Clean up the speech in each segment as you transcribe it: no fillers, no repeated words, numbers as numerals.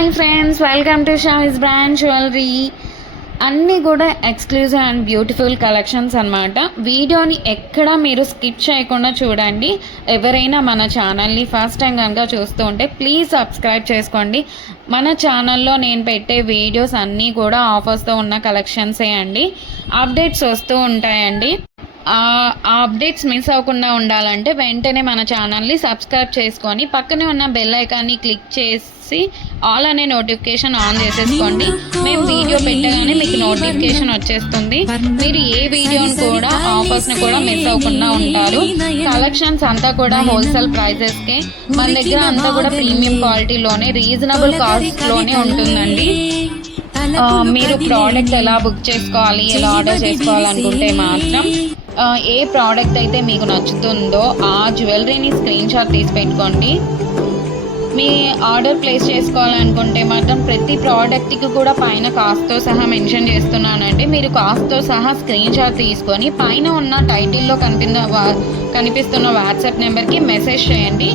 Hi friends, welcome to Shavis brand jewellery. అన్నీ కూడా exclusive and beautiful collections అనమాట. వీడియోని ఎక్కడ మీరు స్కిప్ చేయకుండా చూడండి. ఎవరైనా మన ఛానల్ని ఫస్ట్ టైం కనుక చూస్తూ ఉంటే ప్లీజ్ సబ్స్క్రైబ్ చేసుకోండి. మన ఛానల్లో నేను పెట్టే వీడియోస్ అన్నీ కూడా ఆఫర్స్తో ఉన్న కలెక్షన్సే అండి. అప్డేట్స్ వస్తూ ఉంటాయండి. ఆ అప్డేట్స్ మిస్ అవ్వకుండా ఉండాలంటే వెంటనే మన ఛానల్ని సబ్స్క్రైబ్ చేసుకొని పక్కనే ఉన్న బెల్ ఐకాన్ని క్లిక్ చేసి ఆల్ అనే నోటిఫికేషన్ ఆన్ చేసేసుకోండి. మేము వీడియో పెట్టగానే మీకు నోటిఫికేషన్ వచ్చేస్తుంది. మీరు ఏ వీడియోని కూడా ఆఫర్స్ని కూడా మిస్ అవ్వకుండా ఉంటారు. కలెక్షన్స్ అంతా కూడా హోల్సేల్ ప్రైజెస్కే, మన దగ్గర అంతా కూడా ప్రీమియం క్వాలిటీలోనే రీజనబుల్ కాస్ట్లోనే ఉంటుందండి. మీరు ప్రోడక్ట్ ఎలా బుక్ చేసుకోవాలి, ఎలా ఆర్డర్ చేసుకోవాలనుకుంటే మాత్రం ఏ ప్రోడక్ట్ అయితే మీకు నచ్చుతుందో ఆ జ్యువెలరీని స్క్రీన్ షాట్ తీసి పెట్టుకోండి. మీ ఆర్డర్ ప్లేస్ చేసుకోవాలనుకుంటే మాత్రం ప్రతి ప్రోడక్ట్కి కూడా పైన కాస్ట్తో సహా మెన్షన్ చేస్తున్నానండి. మీరు కాస్ట్తో సహా స్క్రీన్ షాట్ తీసుకొని పైన ఉన్న టైటిల్లో కనిపిస్తున్న వాట్సాప్ నెంబర్కి మెసేజ్ చేయండి.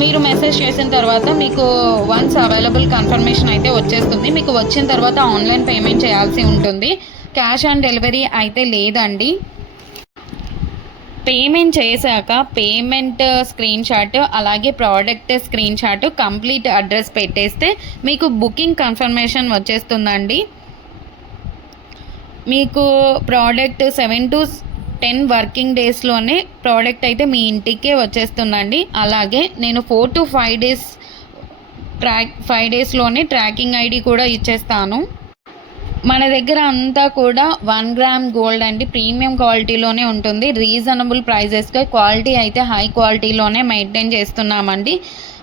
మీరు మెసేజ్ చేసిన తర్వాత మీకు వన్స్ అవైలబుల్ కన్ఫర్మేషన్ అయితే వచ్చేస్తుంది. మీకు వచ్చిన తర్వాత ఆన్లైన్ పేమెంట్ చేయాల్సి ఉంటుంది. క్యాష్ ఆన్ డెలివరీ అయితే లేదండి. పేమెంట్ చేశాక పేమెంట్ స్క్రీన్ షాట్ అలాగే product screen shot complete address పెట్టేస్తే మీకు బుకింగ్ కన్ఫర్మేషన్ వచ్చేస్తుందండి. మీకు ప్రోడక్ట్ 7 to 10 వర్కింగ్ డేస్లోనే ప్రోడక్ట్ అయితే మీ ఇంటికే వచ్చేస్తుందండి. అలాగే నేను 4 to 5 డేస్లోనే ట్రాకింగ్ ఐడి కూడా ఇచ్చేస్తాను. మన దగ్గర అంతా కూడా 1 గ్రామ్ గోల్డ్ అండి, ప్రీమియం క్వాలిటీలోనే ఉంటుంది. రీజనబుల్ ప్రైజెస్గా క్వాలిటీ అయితే హై క్వాలిటీలోనే మెయింటైన్ చేస్తున్నామండి.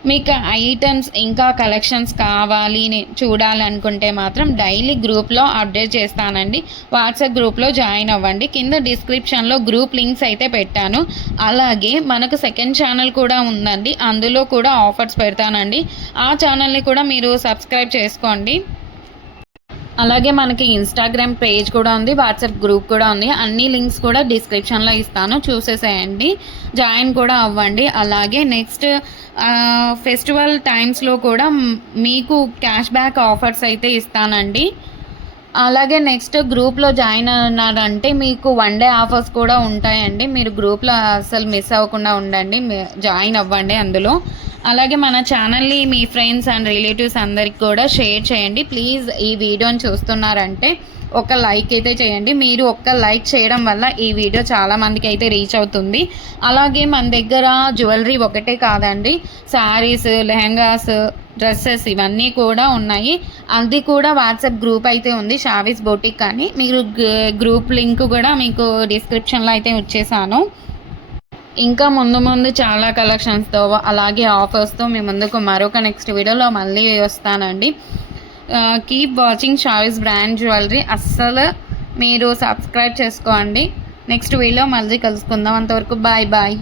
మీకు ఐటమ్స్ ఇంకా కలెక్షన్స్ కావాలి చూడాలనుకుంటే మాత్రం డైలీ గ్రూప్లో అప్డేట్ చేస్తానండి. వాట్సాప్ గ్రూప్లో జాయిన్ అవ్వండి. కింద డిస్క్రిప్షన్లో గ్రూప్ లింక్స్ అయితే పెట్టాను. అలాగే మనకు సెకండ్ ఛానల్ కూడా ఉందండి, అందులో కూడా ఆఫర్స్ పెడతానండి. ఆ ఛానల్ని కూడా మీరు సబ్స్క్రైబ్ చేసుకోండి. అలాగే మనకి ఇన్స్టాగ్రామ్ పేజ్ కూడా ఉంది, వాట్సాప్ గ్రూప్ కూడా ఉంది. అన్ని లింక్స్ కూడా డిస్క్రిప్షన్లో ఇస్తాను, చూసేసేయండి, జాయిన్ కూడా అవ్వండి. అలాగే నెక్స్ట్ ఫెస్టివల్ టైమ్స్లో కూడా మీకు క్యాష్ బ్యాక్ ఆఫర్స్ అయితే ఇస్తానండి. అలాగే నెక్స్ట్ గ్రూప్లో జాయిన్ అన్నారంటే మీకు 1 day ఆఫర్స్ కూడా ఉంటాయండి. మీరు గ్రూప్లో అసలు మిస్ అవ్వకుండా ఉండండి, జాయిన్ అవ్వండి అందులో. అలాగే మన ఛానల్ని మీ ఫ్రెండ్స్ అండ్ రిలేటివ్స్ అందరికి కూడా షేర్ చేయండి. ప్లీజ్ ఈ వీడియోని చూస్తున్నారంటే ఒక లైక్ అయితే చేయండి. మీరు ఒక్క లైక్ చేయడం వల్ల ఈ వీడియో చాలామందికి అయితే రీచ్ అవుతుంది. అలాగే మన దగ్గర జ్యువెలరీ ఒకటే కాదండి, శారీస్, లెహంగాస్, డ్రెస్సెస్ ఇవన్నీ కూడా ఉన్నాయి. అది కూడా వాట్సాప్ గ్రూప్ అయితే ఉంది, షావిస్ బొటిక్ అని. మీరు గ్రూప్ లింక్ కూడా మీకు డిస్క్రిప్షన్లో అయితే వచ్చేసాను. ఇంకా ముందు చాలా కలెక్షన్స్తో అలాగే ఆఫర్స్తో మీ ముందుకు మరొక నెక్స్ట్ వీడియోలో మళ్ళీ వస్తానండి. Keep watching Shavis brand jewellery. అస్సలు మీరు సబ్స్క్రైబ్ చేసుకోండి. నెక్స్ట్ వీడియో మళ్ళీ కలుసుకుందాం. అంతవరకు బాయ్ బాయ్.